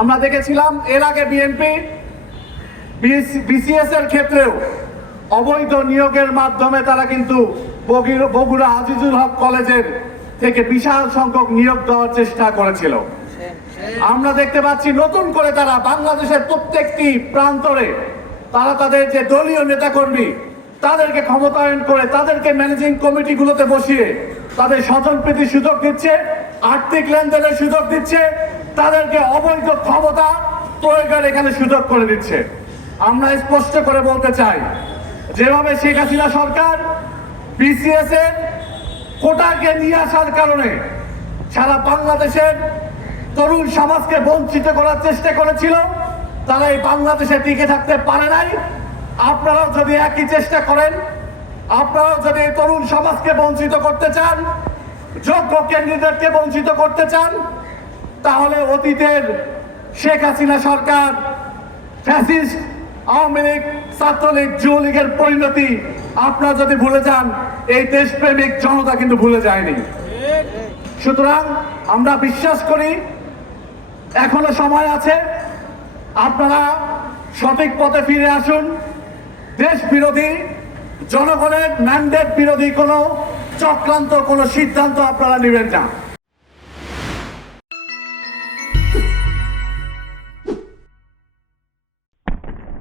আমরা দেখেছিলাম এর আগে বিএনপি বিসিএস এর ক্ষেত্রেও অবৈধ নিয়োগের মাধ্যমে তারা কিন্তু বগুড়া আজিজুল হক কলেজের থেকে বিশাল সংখ্যক নিয়োগ দেওয়ার চেষ্টা করেছিল। আমরা দেখতে পাচ্ছি নতুন করে তারা বাংলাদেশের প্রত্যেকটি প্রান্তরে তারা তাদের যে দলীয় নেতাকর্মী তাদেরকে ক্ষমতায়ন করে তাদেরকে ম্যানেজিং কমিটিগুলোতে বসিয়ে তাদের স্বজনপ্রীতির সুযোগ দিচ্ছে, আর্থিক লেনদেনের সুযোগ দিচ্ছে, তাদেরকে অবৈধ ক্ষমতা প্রয়োগের এখানে সুযোগ করে দিচ্ছে। আমরা স্পষ্ট করে বলতে চাই, যেভাবে শেখ হাসিনা সরকার বিসিএস এর কোটাকে নিয়ে আসার কারণে সারা বাংলাদেশের তরুণ সমাজকে বঞ্চিত করার চেষ্টা করেছিল, তারা এই বাংলাদেশে টিকে থাকতে পারে নাই। আপনারাও যদি একই চেষ্টা করেন, আপনারাও যদি এই তরুণ সমাজকে বঞ্চিত করতে চান, যোগ্য ক্যান্ডিডেটকে বঞ্চিত করতে চান, তাহলে অতীতের শেখ হাসিনা সরকার, ফ্যাসিস্ট আওয়ামী লীগ, ছাত্রলীগ, যুবলীগের পরিণতি আপনারা যদি ভুলে যান, এই দেশপ্রেমিক জনতা কিন্তু ভুলে যায়নি। সুতরাং আমরা বিশ্বাস করি এখনো সময় আছে, আপনারা সঠিক পথে ফিরে আসুন। দেশ বিরোধী, জনগণের ম্যান্ডেট বিরোধী কোনো চক্রান্ত, কোনো সিদ্ধান্ত আপনারা নেবেন না।